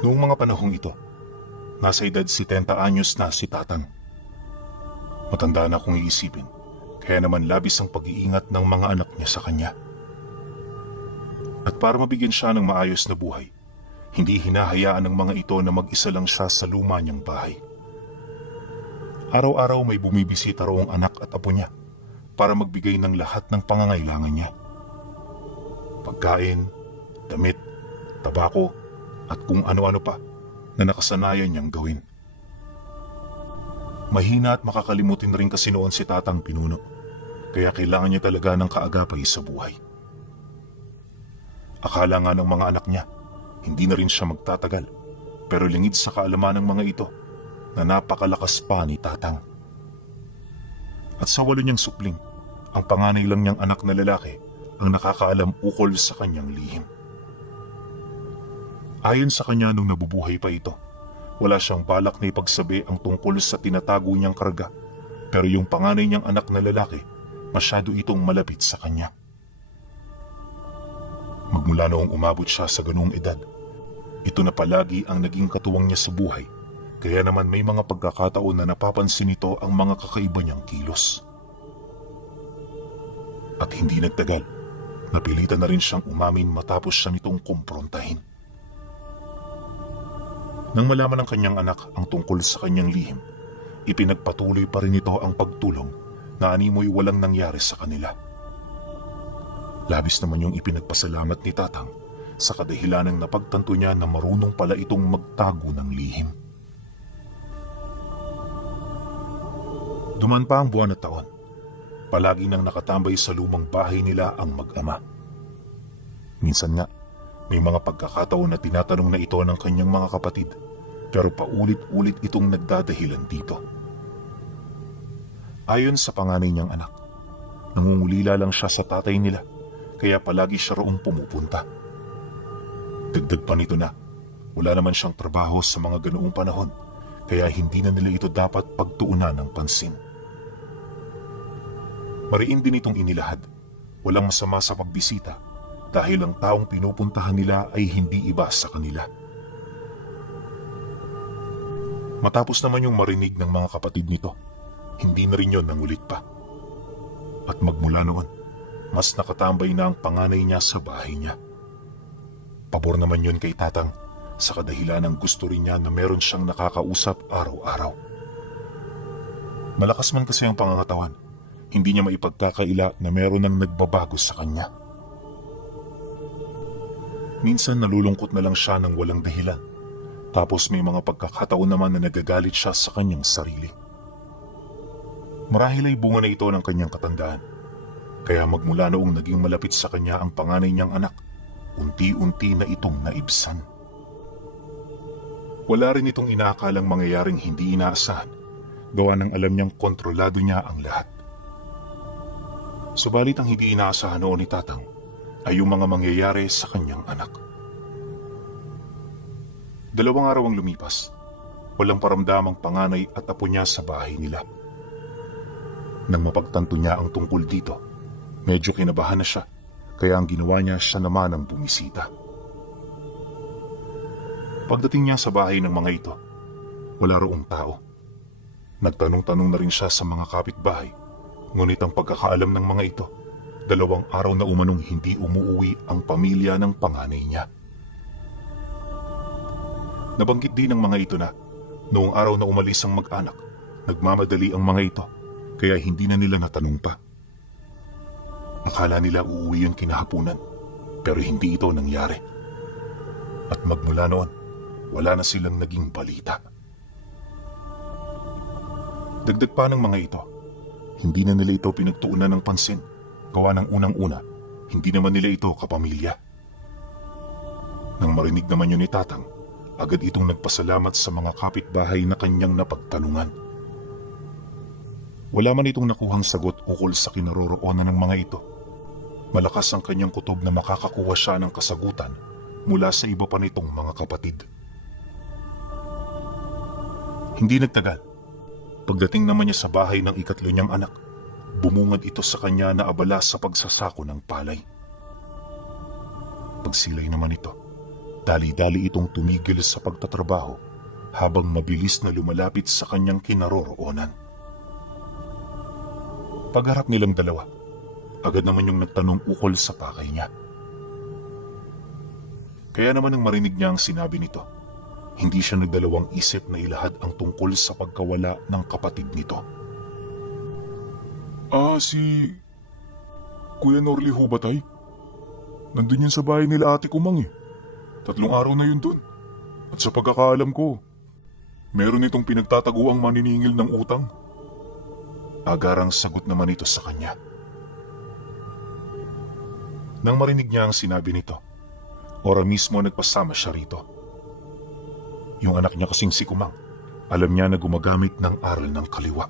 Noong mga panahong ito, nasa edad 70 anyos na si Tatang. Matanda na kung iisipin, kaya naman labis ang pag-iingat ng mga anak niya sa kanya. At para mabigyan siya ng maayos na buhay, hindi hinahayaan ng mga ito na mag-isa lang siya sa luma niyang bahay. Araw-araw may bumibisita roong anak at apo niya para magbigay ng lahat ng pangangailangan niya. Pagkain, damit, tabako, at kung ano-ano pa na nakasanayan niyang gawin. Mahina at makakalimutin rin kasi noon si Tatang Pinuno, kaya kailangan niya talaga ng kaagapay sa buhay. Akala nga ng mga anak niya, hindi na rin siya magtatagal, pero lingid sa kaalaman ng mga ito na napakalakas pa ni Tatang. At sa walo niyang supling, ang panganay lang niyang anak na lalaki ang nakakaalam ukol sa kanyang lihim. Ayon sa kanya nung nabubuhay pa ito, wala siyang balak na ipagsabi ang tungkol sa tinatago niyang karga, pero yung panganay niyang anak na lalaki, masyado itong malapit sa kanya. Magmula noong umabot siya sa ganung edad, ito na palagi ang naging katuwang niya sa buhay, kaya naman may mga pagkakataon na napapansin nito ang mga kakaiba niyang kilos. At hindi nagtagal, napilitan na rin siyang umamin matapos siya nitong kumprontahin. Nang malaman ng kanyang anak ang tungkol sa kanyang lihim, ipinagpatuloy pa rin ito ang pagtulong na animoy walang nangyari sa kanila. Labis naman yung ipinagpasalamat ni Tatang sa kadahilanang napagtanto niya na marunong pala itong magtago ng lihim. Duman pa ang buwan at taon, palagi nang nakatambay sa lumang bahay nila ang mag-ama. Minsan nga, may mga pagkakataon na tinatanong na ito ng kanyang mga kapatid, pero paulit-ulit itong nagdadahilan dito. Ayon sa panganay niyang anak, nangungulila lang siya sa tatay nila, kaya palagi siya roong pumupunta. Dagdag pa nito na, wala naman siyang trabaho sa mga ganoong panahon, kaya hindi na nila ito dapat pagtuunan ng pansin. Mariin din itong inilahad, walang masama sa pagbisita, dahil ang taong pinupuntahan nila ay hindi iba sa kanila. Matapos naman yung marinig ng mga kapatid nito, hindi na rin yun nangulit pa. At magmula noon, mas nakatambay na ang panganay niya sa bahay niya. Pabor naman yun kay Tatang sa kadahilanang gusto rin niya na meron siyang nakakausap araw-araw. Malakas man kasi ang pangangatawan, hindi niya maipagkakaila na meron nang nagbabago sa kanya. Minsan nalulungkot na lang siya ng walang dahilan. Tapos may mga pagkakataon naman na nagagalit siya sa kanyang sarili. Marahil ay bunga na ito ng kanyang katandaan. Kaya magmula noong naging malapit sa kanya ang panganay niyang anak, unti-unti na itong naibsan. Wala rin itong inaakalang mangyayaring hindi inaasahan, gawa ng alam niyang kontrolado niya ang lahat. Subalit ang hindi inaasahan noon ni Tatang ay yung mga mangyayari sa kanyang anak. 2 araw ang lumipas. Walang paramdamang panganay at apo niya sa bahay nila. Nang mapagtanto niya ang tungkol dito, medyo kinabahan na siya, kaya ang ginawa niya siya naman ang bumisita. Pagdating niya sa bahay ng mga ito, wala roong tao. Nagtanong-tanong na rin siya sa mga kapitbahay, ngunit ang pagkakaalam ng mga ito, 2 araw na umanong hindi umuuwi ang pamilya ng panganay niya. Nabanggit din ng mga ito na noong araw na umalis ang mag-anak, nagmamadali ang mga ito, kaya hindi na nila natanong pa. Akala nila uuwi yun kinahapunan, pero hindi ito nangyari. At magmula noon, wala na silang naging balita. Dagdag pa ng mga ito, hindi na nila ito pinagtuunan ng pansin. Gawa ng unang-una, hindi naman nila ito kapamilya. Nang marinig naman yun ni Tatang, agad itong nagpasalamat sa mga kapitbahay na kanyang napagtanungan. Wala man itong nakuhang sagot ukol sa kinaroroonan ng mga ito. Malakas ang kanyang kutob na makakakuha siya ng kasagutan mula sa iba pa nitong mga kapatid. Hindi nagtagal. Pagdating naman niya sa bahay ng ikatlo niyang anak, bumungad ito sa kanya na abala sa pagsasako ng palay. Pagsilay naman ito, Dali-dali itong tumigil sa pagtatrabaho habang mabilis na lumalapit sa kanyang kinaroroonan. Pagharap nilang dalawa, agad naman yung nagtanong ukol sa pakay niya. Kaya naman nang marinig niya ang sinabi nito, hindi siya nagdalawang isip na ilahad ang tungkol sa pagkawala ng kapatid nito. Si Kuya Norly ho ba, tay? Nandun yun sa bahay nila ate ko, mang eh. 3 araw na yun dun. At sa pagkakaalam ko, meron itong pinagtataguang maniningil ng utang. Agarang sagot naman ito sa kanya. Nang marinig niya ang sinabi nito, ora mismo nagpasama siya rito. Yung anak niya kasing si Kumang, alam niya na gumagamit ng aral ng kaliwa.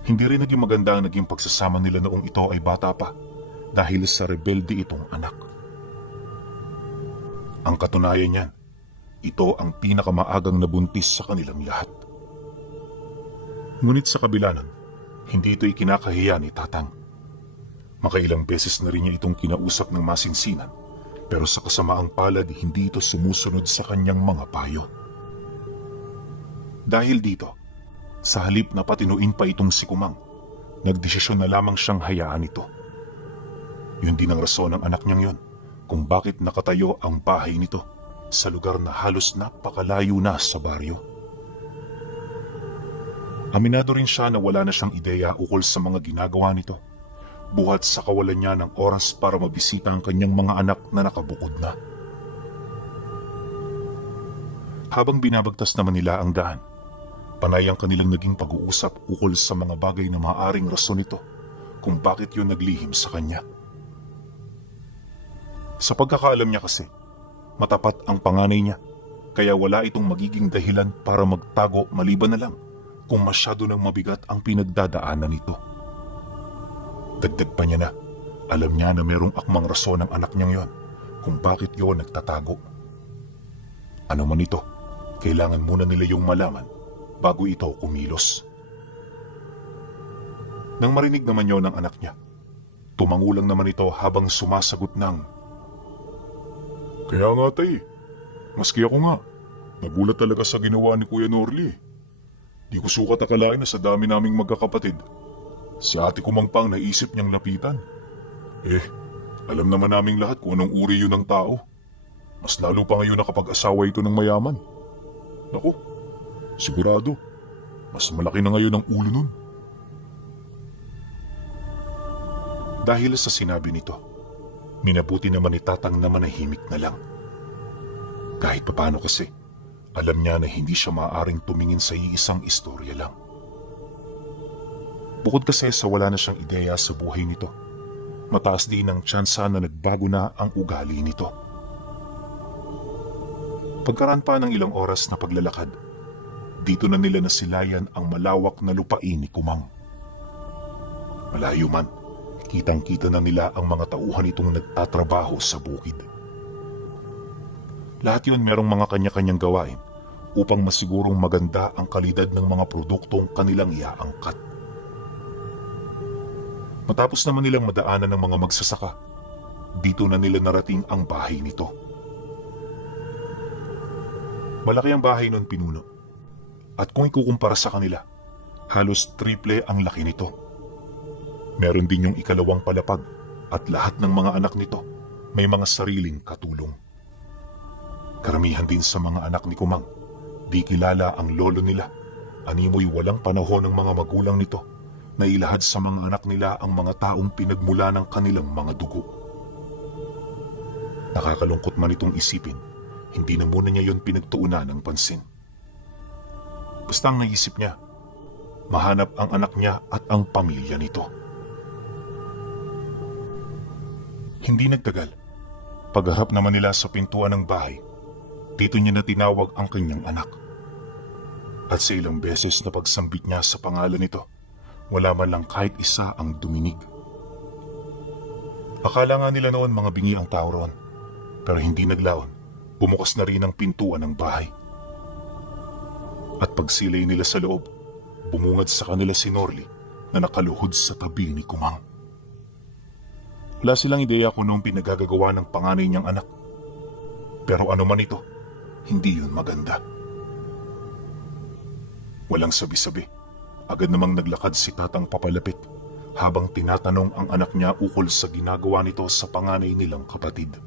Hindi rin naging maganda ang naging pagsasama nila noong ito ay bata pa dahil sa rebelde itong anak. Ang katunayan niyan, ito ang pinakamaagang nabuntis sa kanilang lahat. Ngunit sa kabila nun, hindi ito ikinakahiya ni Tatang. Makailang beses na rin niya itong kinausap ng masinsinan, pero sa kasamaang palad hindi ito sumusunod sa kanyang mga payo. Dahil dito, sa halip na patinuin pa itong si Kumang, nagdesisyon na lamang siyang hayaan ito. Yun din ang rason ng anak niyang yon kung bakit nakatayo ang bahay nito sa lugar na halos napakalayo na sa baryo. Aminado rin siya na wala na siyang ideya ukol sa mga ginagawa nito, buhat sa kawalan niya ng oras para mabisita ang kanyang mga anak na nakabukod na. Habang binabagtas naman nila ang daan, panay ang kanilang naging pag-uusap ukol sa mga bagay na maaaring rason nito kung bakit yun naglihim sa kanya. Sa pagkakaalam niya kasi, matapat ang panganay niya, kaya wala itong magiging dahilan para magtago maliban na lang kung masyado nang mabigat ang pinagdadaanan nito. Dagdag pa niya na, alam niya na merong akmang rason ng anak niyang yon kung bakit yon nagtatago. Ano man ito, kailangan muna nila yung malaman bago ito kumilos. Nang marinig naman yon ng anak niya, tumangulang naman ito habang sumasagot ng, "Kaya nga tay, maski ako nga, nagulat talaga sa ginawa ni Kuya Norly. Di ko sukat akalain na sa dami naming magkakapatid, si ate ko mang pang naisip niyang lapitan. Alam naman naming lahat kung anong uri yun ng tao. Mas lalo pa ngayon nakapag-asawa ito ng mayaman. Naku, sigurado, mas malaki na ngayon ang ulo nun." Dahil sa sinabi nito, minabuti naman ni Tatang na manahimik na lang. Kahit papano kasi, alam niya na hindi siya maaaring tumingin sa iisang istorya lang. Bukod kasi sa wala na siyang ideya sa buhay nito, mataas din ang tsansa na nagbago na ang ugali nito. Pagkaraan pa ng ilang oras na paglalakad, dito na nila nasilayan ang malawak na lupain ni Kumang. Malayo man, kitang-kita na nila ang mga tauhan itong nagtatrabaho sa bukid. Lahat yun merong mga kanya-kanyang gawain upang masigurong maganda ang kalidad ng mga produktong kanilang iaangkat. Matapos naman nilang madaanan ng mga magsasaka, dito na nila narating ang bahay nito. Malaki ang bahay nun, pinuno. At kung ikukumpara sa kanila, halos triple ang laki nito. Meron din yung ikalawang palapag at lahat ng mga anak nito may mga sariling katulong. Karamihan din sa mga anak ni Kumang, di kilala ang lolo nila. Animoy walang panahon ng mga magulang nito na ilahad sa mga anak nila ang mga taong pinagmula ng kanilang mga dugo. Nakakalungkot man itong isipin, hindi na muna niya yon pinagtuunan ng pansin. Basta ang naisip niya, mahanap ang anak niya at ang pamilya nito. Hindi nagtagal, pagharap naman nila sa pintuan ng bahay, dito niya na tinawag ang kanyang anak. At sa ilang beses na pagsambit niya sa pangalan nito, wala man lang kahit isa ang duminig. Akala nga nila noon mga bingi ang tao roon, pero hindi naglaon, bumukas na rin ang pintuan ng bahay. At pagsilay nila sa loob, bumungad sa kanila si Norly na nakaluhod sa tabi ni Kumang. Wala silang ideya kung noong pinagagagawa ng panganay niyang anak. Pero ano man ito, hindi yun maganda. Walang sabi-sabi, agad namang naglakad si tatang papalapit habang tinatanong ang anak niya ukol sa ginagawa nito sa panganay nilang kapatid.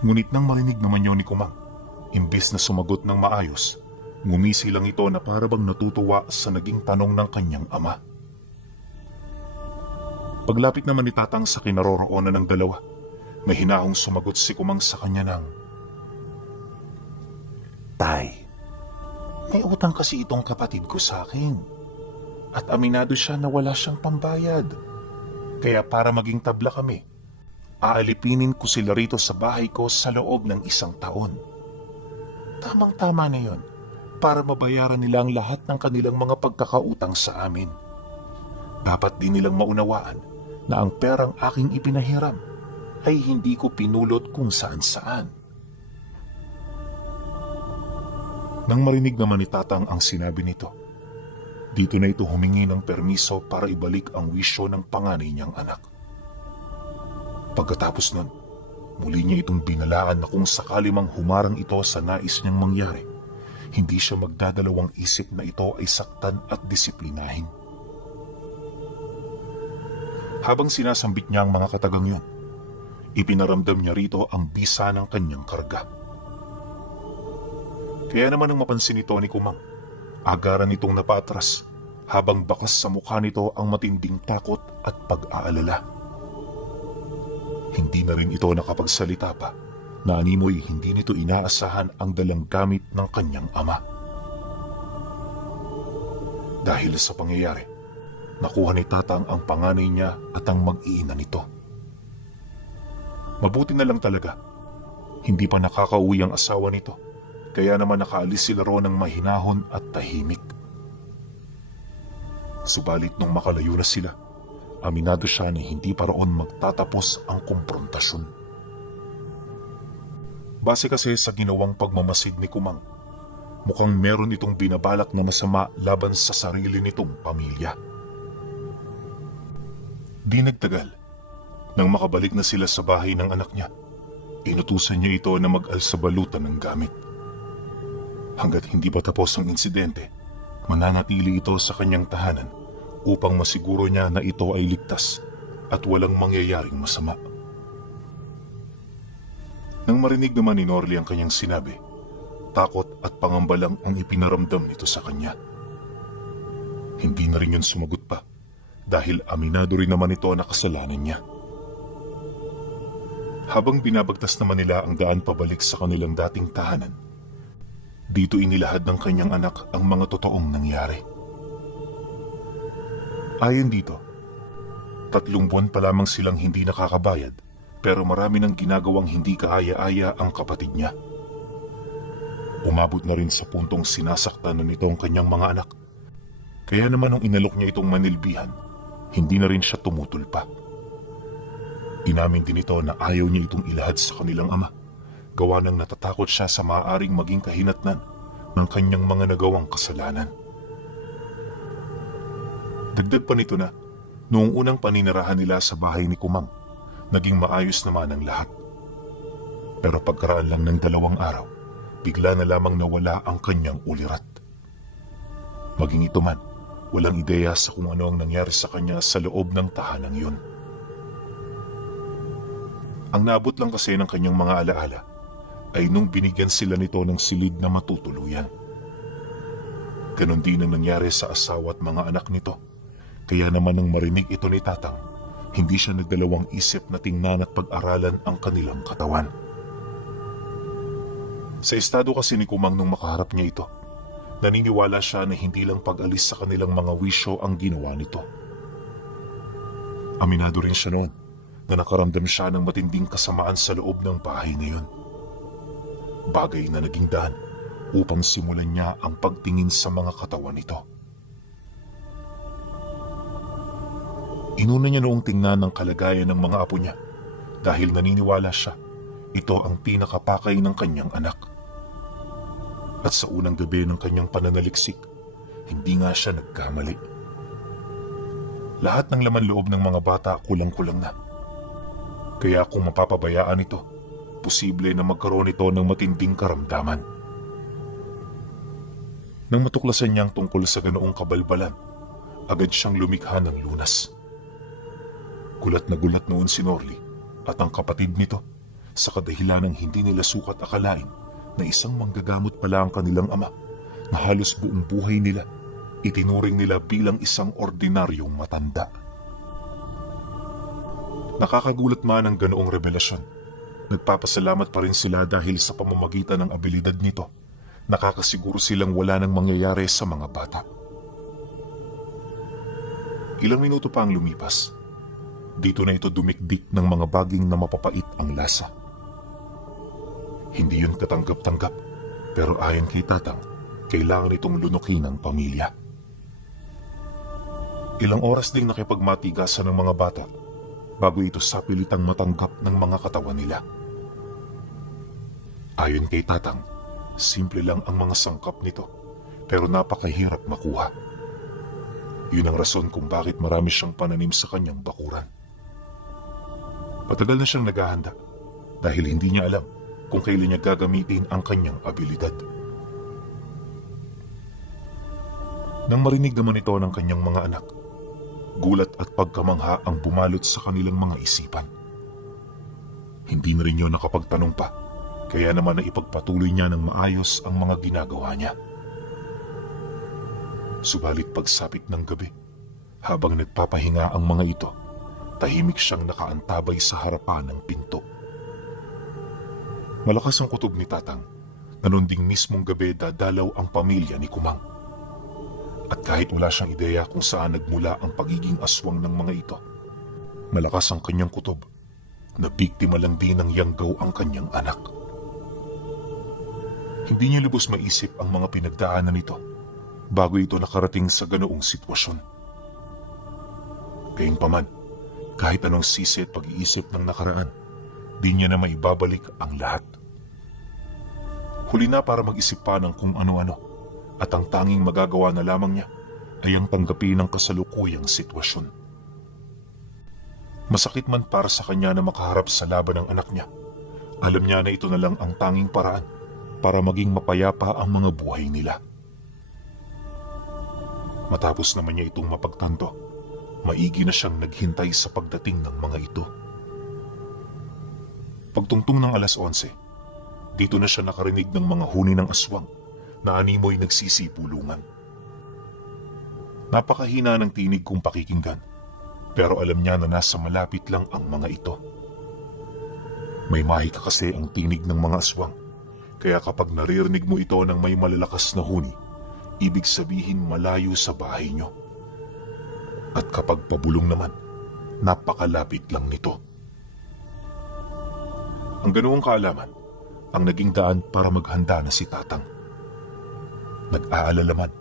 Ngunit nang marinig naman yun ni Kumang, imbes na sumagot ng maayos, ngumisi lang ito na para bang natutuwa sa naging tanong ng kanyang ama. Paglapit naman ni tatang sa kinaroroonan ng dalawa, may hinahong sumagot si Kumang sa kanya ng, Tay, may utang kasi itong kapatid ko sa akin. At aminado siya na wala siyang pambayad. Kaya para maging tabla kami, aalipinin ko sila rito sa bahay ko sa loob ng 1 taon. Tamang-tama na yon para mabayaran nila ang lahat ng kanilang mga pagkakautang sa amin. Dapat din nilang maunawaan na ang perang aking ipinahiram ay hindi ko pinulot kung saan-saan. nang marinig naman ni tatang ang sinabi nito, dito na ito humingi ng permiso para ibalik ang wisyo ng panganay niyang anak. Pagkatapos nun, muli niya itong binalaan na kung sakali mang humarang ito sa nais niyang mangyari, hindi siya magdadalawang isip na ito ay saktan at disiplinahin. Habang sinasambit niya ang mga katagang yun, ipinaramdam niya rito ang bisa ng kanyang karga. Kaya naman nang mapansin ito ni Kumang, agaran itong napatras habang bakas sa mukha nito ang matinding takot at pag-aalala. Hindi na rin ito nakapagsalita pa na animoy hindi nito inaasahan ang dalang gamit ng kanyang ama. Dahil sa pangyayari, nakuha ni tatang ang panganay niya at ang mag-iina nito. Mabuti na lang talaga, hindi pa nakakauwi ang asawa nito. Kaya naman nakaalis sila roon ng mahinahon at tahimik. Subalit nung makalayo na sila, aminado siya na hindi pa roon magtatapos ang komprontasyon. Base kasi sa ginawang pagmamasid ni Kumang, mukhang meron itong binabalak na masama laban sa sarili nitong pamilya. Di nagtagal, nang makabalik na sila sa bahay ng anak niya, inutusan niya ito na mag-alsabalutan ng gamit. Hanggat hindi pa tapos ang insidente, mananatili ito sa kanyang tahanan upang masiguro niya na ito ay ligtas at walang mangyayaring masama. Nang marinig naman ni Norly ang kanyang sinabi, takot at pangamba lang ang ipinaramdam nito sa kanya. Hindi na rin yun sumagot pa dahil aminado rin naman ito na kasalanan niya. Habang binabagtas naman nila ang daan pabalik sa kanilang dating tahanan, dito inilahad ng kanyang anak ang mga totoong nangyari. Ayon dito, 3 buwan pa lamang silang hindi nakakabayad pero marami nang ginagawang hindi kaaya-aya ang kapatid niya. Umabot na rin sa puntong sinasaktan na nito ang kanyang mga anak. Kaya naman nung inalok niya itong manilbihan, hindi na rin siya tumutol pa. Inamin din ito na ayaw niya itong ilahad sa kanilang ama. Gawa ng natatakot siya sa maaaring maging kahinatnan ng kanyang mga nagawang kasalanan. Dagdag pa nito na, noong unang paninirahan nila sa bahay ni Kumang, naging maayos naman ang lahat. Pero pagkaraan lang ng 2 araw, bigla na lamang nawala ang kanyang ulirat. Maging ito man, walang ideya sa kung ano ang nangyari sa kanya sa loob ng tahanang yun. Ang naabot lang kasi ng kanyang mga alaala ay nung binigyan sila nito ng silid na matutuluyan. Ganon din ang nangyari sa asawa at mga anak nito. Kaya naman nang marinig ito ni tatang, hindi siya nagdalawang isip na tingnan at pag-aralan ang kanilang katawan. Sa estado kasi ni Kumang nung makaharap niya ito, naniniwala siya na hindi lang pag-alis sa kanilang mga wisyo ang ginawa nito. Aminado rin siya noon na nakaramdam siya ng matinding kasamaan sa loob ng bahay na yun. Bagay na naging daan upang simulan niya ang pagtingin sa mga katawan nito. Inuna niya noong tingnan ng kalagayan ng mga apo niya dahil naniniwala siya ito ang pinakapakay ng kanyang anak. At sa unang gabi ng kanyang pananaliksik, hindi nga siya nagkamali. Lahat ng laman loob ng mga bata kulang-kulang na. Kaya kung mapapabayaan ito, posible na magkaroon ito ng matinding karamdaman. Nang matuklasan niyang tungkol sa ganoong kabalbalan, agad siyang lumikha ng lunas. Gulat na gulat noon si Norly at ang kapatid nito sa kadahilan ng hindi nila sukat akalain na isang manggagamot pala ang kanilang ama na halos buong buhay nila itinuring nila bilang isang ordinaryong matanda. Nakakagulat man ang ganoong revelasyon. Nagpapasalamat pa rin sila dahil sa pamamagitan ng abilidad nito, nakakasiguro silang wala nang mangyayari sa mga bata. Ilang minuto pa ang lumipas. Dito na ito dumikdik ng mga baging na mapapait ang lasa. Hindi yun katanggap-tanggap, pero ayon kay Tatang, kailangan itong lunukin ng pamilya. Ilang oras ding nakipagmatigasan ng mga bata bago ito sapilitang matanggap ng mga katawan nila. Ayon kay Tatang, simple lang ang mga sangkap nito, pero napakahirap makuha. Yun ang rason kung bakit marami siyang pananim sa kanyang bakuran. Matagal na siyang naghahanda dahil hindi niya alam kung kailan niya gagamitin ang kanyang abilidad. Nang marinig naman ito ng kanyang mga anak, gulat at pagkamangha ang bumalot sa kanilang mga isipan. Hindi na rin yun nakapagtanong pa, kaya naman na ipagpatuloy niya ng maayos ang mga ginagawa niya. Subalit pagsapit ng gabi, habang nagpapahinga ang mga ito, tahimik siyang nakaantabay sa harapan ng pinto. Malakas ang kutob ni Tatang na noon ding mismong gabi dadalaw ang pamilya ni Kumang. At kahit wala siyang ideya kung saan nagmula ang pagiging aswang ng mga ito, malakas ang kanyang kutob na biktima lang din ng yanggaw ang kanyang anak. Hindi niya lubos maisip ang mga pinagdaanan nito bago ito nakarating sa ganoong sitwasyon. Gayunpaman, kahit anong sisi at pag-iisip ng nakaraan, di niya na maibabalik ang lahat. Huli na para mag-isip pa ng kung ano-ano, at ang tanging magagawa na lamang niya ay ang tanggapin ng kasalukuyang sitwasyon. Masakit man para sa kanya na makaharap sa laban ng anak niya, alam niya na ito na lang ang tanging paraan para maging mapayapa ang mga buhay nila. Matapos naman niya itong mapagtanto, maigi na siyang naghintay sa pagdating ng mga ito. Pagtungtong ng 11:00, dito na siya nakarinig ng mga huni ng aswang na animoy nagsisipulungan. Napakahina ng tinig kong pakikinggan, pero alam niya na nasa malapit lang ang mga ito. May mahika kasi ang tinig ng mga aswang, kaya kapag naririnig mo ito ng may malalakas na huni, ibig sabihin malayo sa bahay niyo. At kapag pabulong naman, napakalapit lang nito. Ang ganoong kaalaman ang naging daan para maghanda na si Tatang. Nag-aalala man,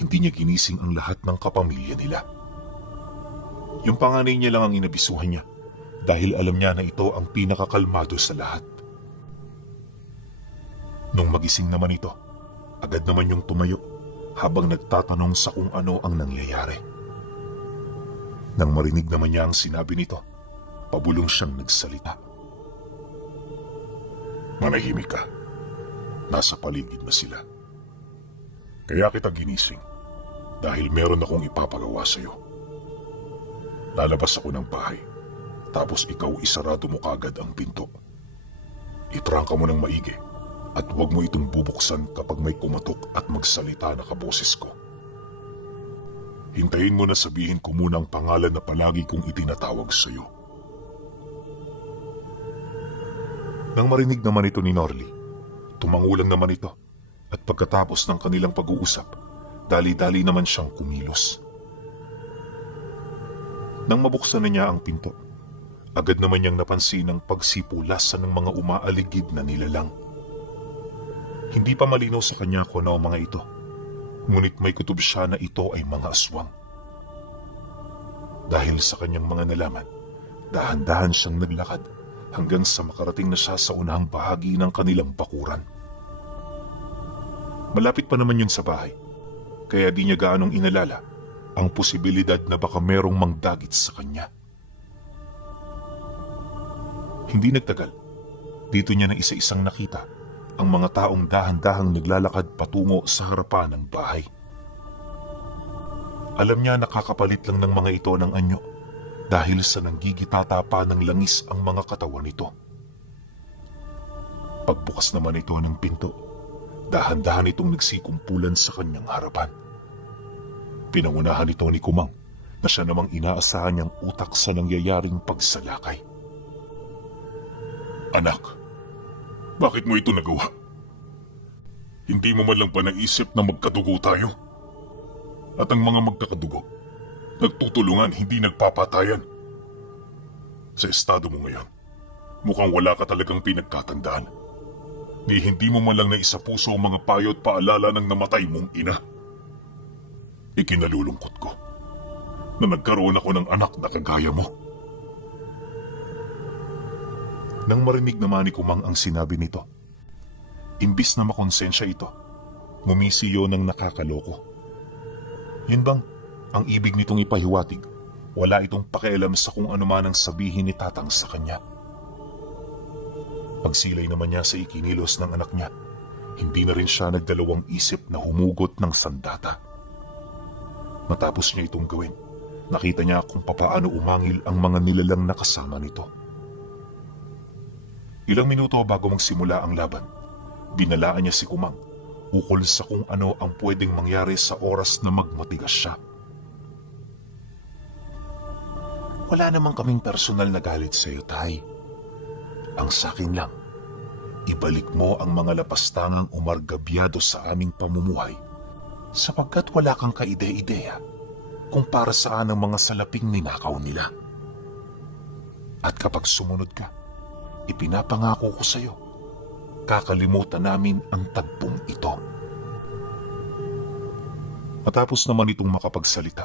hindi niya ginising ang lahat ng kapamilya nila. Yung panganay niya lang ang inabisuhan niya dahil alam niya na ito ang pinakakalmado sa lahat. Nung magising naman ito, agad naman yung tumayo habang nagtatanong sa kung ano ang nangyayari. Nang marinig naman niya ang sinabi nito, pabulong siyang nagsalita. Manahimik ka. Nasa paligid na sila. Kaya kita ginising dahil meron akong ipapagawa sa iyo. Lalabas ako ng bahay, tapos ikaw isarado mo kagad ang pinto. Itrangka mo ng maigi at huwag mo itong bubuksan kapag may kumatok at magsalita na kaboses ko. Hintayin mo na sabihin ko muna ang pangalan na palagi kong itinatawag sa iyo. Nang marinig naman ito ni Norly, tumangulang naman ito. At pagkatapos ng kanilang pag-uusap, dali-dali naman siyang kumilos. Nang mabuksan na niya ang pinto, agad naman niyang napansin ang pagsipulasan ng mga umaaligid na nilalang. Hindi pa malinaw sa kanya kung ano ang mga ito, ngunit may kutob siya na ito ay mga aswang. Dahil sa kanyang mga nalaman, dahan-dahan siyang naglakad hanggang sa makarating na siya sa unahang bahagi ng kanilang bakuran. Malapit pa naman yun sa bahay, kaya di niya gaanong inalala ang posibilidad na baka merong mangdagit sa kanya. Hindi nagtagal, Dito niya na isa-isang nakita ang mga taong dahan-dahang naglalakad patungo sa harapan ng bahay. Alam niya nakakapalit lang ng mga ito ng anyo dahil sa nanggigitata pa ng langis ang mga katawan nito. Pagbukas naman ito ng pinto, dahan-dahan itong nagsikumpulan sa kanyang harapan. Pinangunahan ito ni Kumang na siya namang inaasahan niyang utak sa nangyayaring pagsalakay. Anak, bakit mo ito nagawa? Hindi mo man lang ba naisip na magkadugo tayo? At ang mga magkakadugo, nagtutulungan, hindi nagpapatayan. Sa estado mo ngayon, mukhang wala ka talagang pinagkatandaan. Ni hindi mo man lang naisapuso ang mga payo at paalala ng namatay mong ina. Ikinalulungkot ko na nagkaroon ako ng anak na kagaya mo. Nang marinig naman ni Kumang ang sinabi nito, imbis na makonsensya ito, mumisiyo ng nakakaloko. Yun bang ang ibig nitong ipahiwatig? Wala itong pakialam sa kung ano man ang sabihin ni Tatang sa kanya. Pagsilay naman niya sa ikinilos ng anak niya, hindi na rin siya nagdalawang isip na humugot ng sandata. Matapos niya itong gawin, nakita niya kung papaano umangil ang mga nilalang na kasama nito. Ilang minuto bago magsimula ang laban, binalaan niya si Kumang ukol sa kung ano ang pwedeng mangyari sa oras na magmatigas siya. Wala namang kaming personal na galit sa iyo, Tay. Ang sakin lang, ibalik mo ang mga lapastangang umargabyado sa aming pamumuhay sapagkat wala kang kaide-ideya kung para saan ang mga salaping ninakaw nila. At kapag sumunod ka, ipinapangako ko sa iyo, kakalimutan namin ang tagpong ito. Matapos naman itong makapagsalita,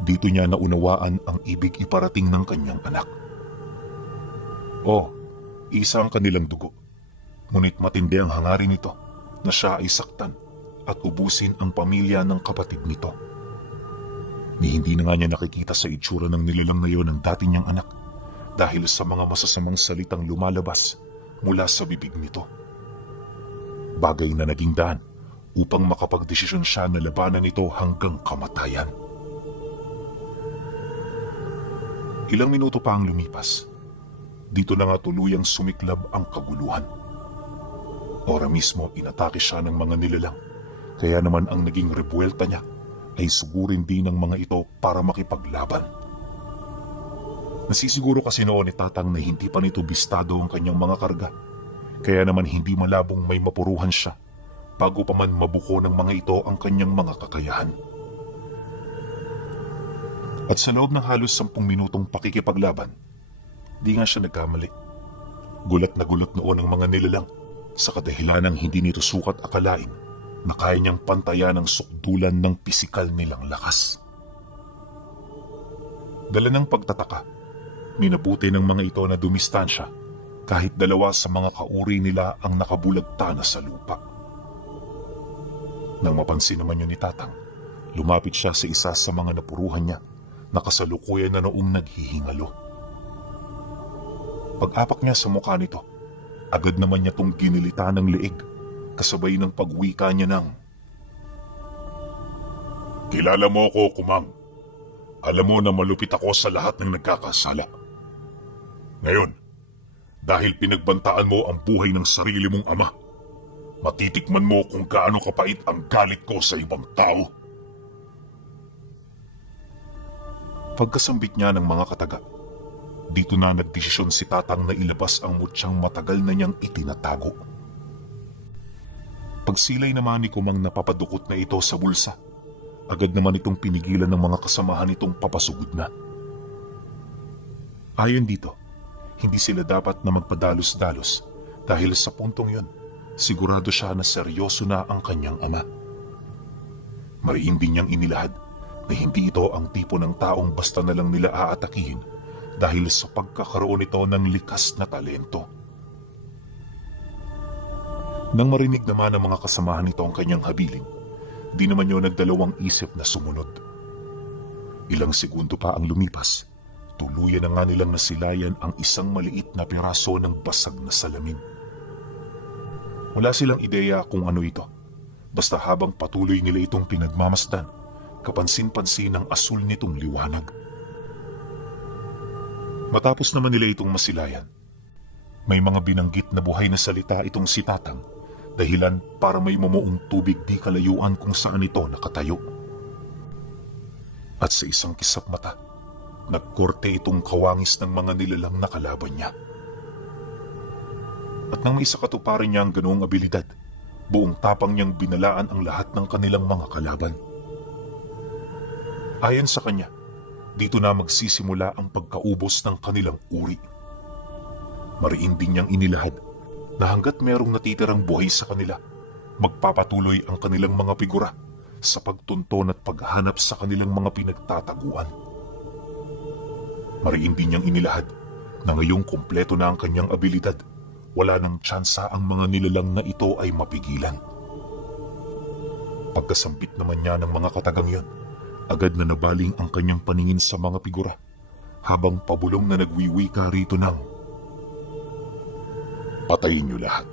dito niya naunawaan ang ibig iparating ng kanyang anak. Isa ang kanilang dugo, ngunit matindi ang hangarin nito na siya ay saktan at ubusin ang pamilya ng kapatid nito. Ni hindi na nga niya nakikita sa itsura ng nilalang na yon ang dati niyang anak dahil sa mga masasamang salitang lumalabas mula sa bibig nito. Bagay na naging daan upang makapagdesisyon siya na labanan ito hanggang kamatayan. Ilang minuto pa ang lumipas. Dito na nga tuluyang sumiklab ang kaguluhan. Ora mismo inatake siya ng mga nilalang, kaya naman ang naging rebuelta niya ay sugurin din ng mga ito para makipaglaban. Nasisiguro kasi noon ni Tatang na hindi pa nito bistado ang kanyang mga karga, kaya naman hindi malabong may mapuruhan siya bago pa man mabuko ng mga ito ang kanyang mga kakayahan. At sa loob ng halos 10 minutong pakikipaglaban, di nga siya nagkamali. Gulat na gulat noon ang mga nilalang sa kadahilanang hindi nito sukat akalain na kaya niyang pantayan ang sukdulan ng pisikal nilang lakas. Dala ng pagtataka, minabuti ng mga ito na dumistansya kahit dalawa sa mga kauri nila ang nakabulagta na sa lupa. Nang mapansin naman yun ni Tatang, lumapit siya sa isa sa mga napuruhan niya na kasalukuyan na noong naghihingalo. Pag-apak niya sa mukha nito, agad naman niya tong ginilita ng leeg kasabay ng pagwika niya ng, Kilala mo ako, Kumang. Alam mo na malupit ako sa lahat ng nagkakasala. Ngayon, dahil pinagbantaan mo ang buhay ng sarili mong ama, matitikman mo kung gaano kapait ang galit ko sa ibang tao. Pagkasambit niya ng mga kataga, dito na nagdesisyon si Tatang na ilabas ang mutyang matagal na niyang itinatago. Pagsilay naman ni Kumang napapadukot na ito sa bulsa, agad naman itong pinigilan ng mga kasamahan nitong papasugod na. Ayon dito, hindi sila dapat na magpadalos-dalos dahil sa puntong yun, sigurado siya na seryoso na ang kanyang ama. Mariin din niyang inilahad na hindi ito ang tipo ng taong basta na lang nila aatakihin dahil sa pagkakaroon nito ng likas na talento. Nang marinig naman ng mga kasamahan nito ang kanyang habilin, di naman yun nagdalawang isip na sumunod. Ilang segundo pa ang lumipas, tuluyan na nga nilang nasilayan ang isang maliit na piraso ng basag na salamin. Wala silang ideya kung ano ito. Basta habang patuloy nila itong pinagmamasdan, kapansin-pansin ang asul nitong liwanag. Matapos naman nila itong masilayan, may mga binanggit na buhay na salita itong si Tatang, dahilan para may mumuong tubig di kalayuan kung saan ito nakatayo. At sa isang kisap mata, nagkorte itong kawangis ng mga nilalang na kalaban niya. At nang may sakatuparan niya ang ganoong abilidad, buong tapang niyang binalaan ang lahat ng kanilang mga kalaban. Ayon sa kanya, dito na magsisimula ang pagkaubos ng kanilang uri. Mariin din niyang inilahad na hanggat merong natitirang buhay sa kanila, magpapatuloy ang kanilang mga figura sa pagtunton at paghanap sa kanilang mga pinagtataguan. Mariin din niyang inilahad na ngayong kumpleto na ang kanyang abilidad, wala nang tsansa ang mga nilalang na ito ay mapigilan. Pagkasambit naman niya ng mga katagang yon, agad na nabaling ang kanyang paningin sa mga figura habang pabulong na nagwiwika rito ng, "Patayin niyo lahat.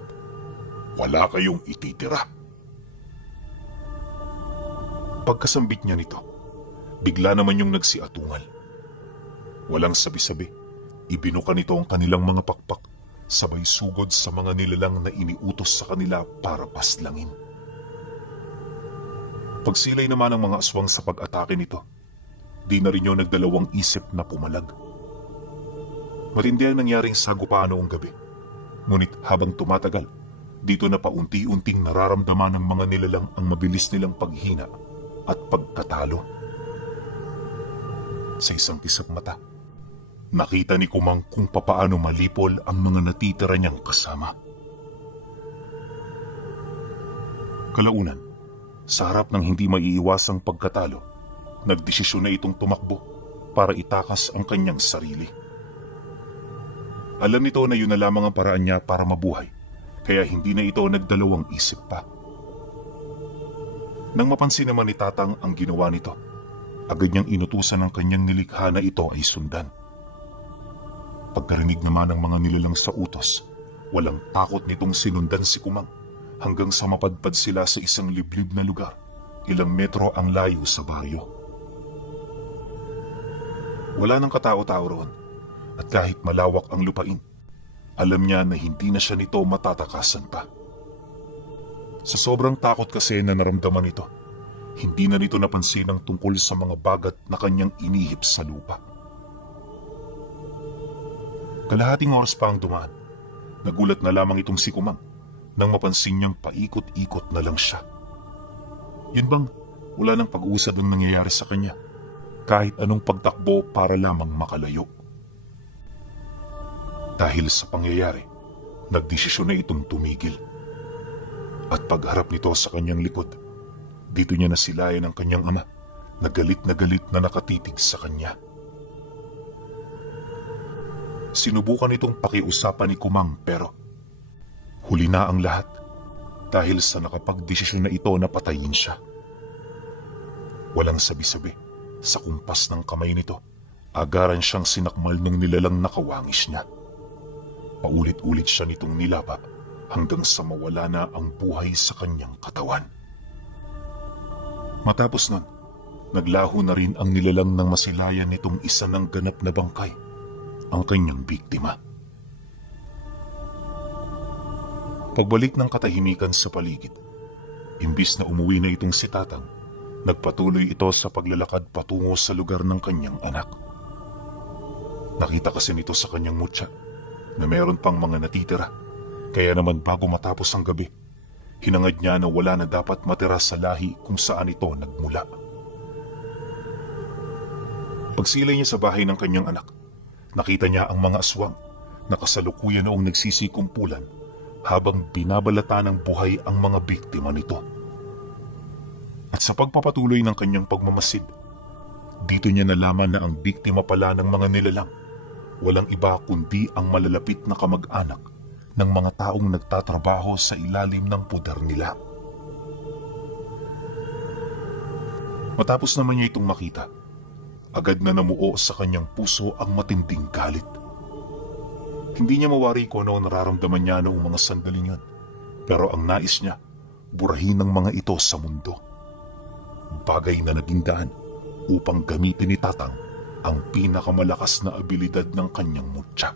Wala kayong ititira." Pagkasambit niya nito, bigla naman yung nagsiatungal. Walang sabi-sabi, ibinuka nito ang kanilang mga pakpak, sabay sugod sa mga nilalang na iniutos sa kanila para paslangin. Pagsilay naman ng mga aswang sa pag-atake nito, di na rin yung nagdalawang isip na pumalag. Matindi ang nangyaring sagupaan noong gabi, ngunit habang tumatagal, dito na paunti-unting nararamdaman ng mga nilalang ang mabilis nilang paghina at pagkatalo. Sa isang kisap mata, nakita ni Kumang kung papaano malipol ang mga natitira niyang kasama. Kalaunan, sa harap ng hindi maiiwasang pagkatalo, nagdesisyon na itong tumakbo para itakas ang kanyang sarili. Alam nito na yun na lamang ang paraan niya para mabuhay, kaya hindi na ito nagdalawang isip pa. Nang mapansin naman ni Tatang ang ginawa nito, agad niyang inutusan ang kanyang nilikha na ito ay sundan. Pagkarinig naman ng mga nilalang sa utos, walang takot nitong sinundan si Kumang hanggang sa mapadpad sila sa isang liblib na lugar, ilang metro ang layo sa baryo. Wala nang katao-tao roon, at kahit malawak ang lupain, alam niya na hindi na siya nito matatakasan pa. Sa sobrang takot kasi na naramdaman nito, hindi na nito napansin ang tungkol sa mga bagat na kanyang inihip sa lupa. Kalahating oras pa ang dumaan, nagulat na lamang itong si Kumang nang mapansin niyang paikot-ikot na lang siya. Yun bang wala nang pag-uusad ang nangyayari sa kanya, kahit anong pagtakbo para lamang makalayo. Dahil sa pangyayari, nagdesisyon na itong tumigil. At pagharap nito sa kanyang likod, dito niya nasilayan ang kanyang ama na galit na nakatitig sa kanya. Sinubukan itong pakiusapan ni Kumang pero huli na ang lahat dahil sa nakapagdesisyon na ito na patayin siya. Walang sabi-sabi, sa kumpas ng kamay nito, agaran siyang sinakmal ng nilalang nakawangis niya. Paulit-ulit siya nitong nilaba hanggang sa mawala na ang buhay sa kanyang katawan. Matapos nun, naglaho na rin ang nilalang ng masilayan nitong isa ng ganap na bangkay, ang kanyang biktima. Pagbalik ng katahimikan sa paligid, imbis na umuwi na itong si Tatang, nagpatuloy ito sa paglalakad patungo sa lugar ng kanyang anak. Nakita kasi nito sa kanyang mutya na meron pang mga natitira, kaya naman bago matapos ang gabi, hinangad niya na wala na dapat matira sa lahi kung saan ito nagmula. Pagsilay niya sa bahay ng kanyang anak, nakita niya ang mga aswang na kasalukuyan noong nagsisikumpulan habang binabalata ng buhay ang mga biktima nito. At sa pagpapatuloy ng kanyang pagmamasid, dito niya nalaman na ang biktima pala ng mga nilalang walang iba kundi ang malalapit na kamag-anak ng mga taong nagtatrabaho sa ilalim ng pudar nila. Matapos naman niya itong makita, agad na namuo sa kanyang puso ang matinding galit. Hindi niya mawari kung ano ang nararamdaman niya noong mga sandaling yun. Pero ang nais niya, burahin ng mga ito sa mundo. Bagay na naging daan upang gamitin ni Tatang ang pinakamalakas na abilidad ng kanyang mutya.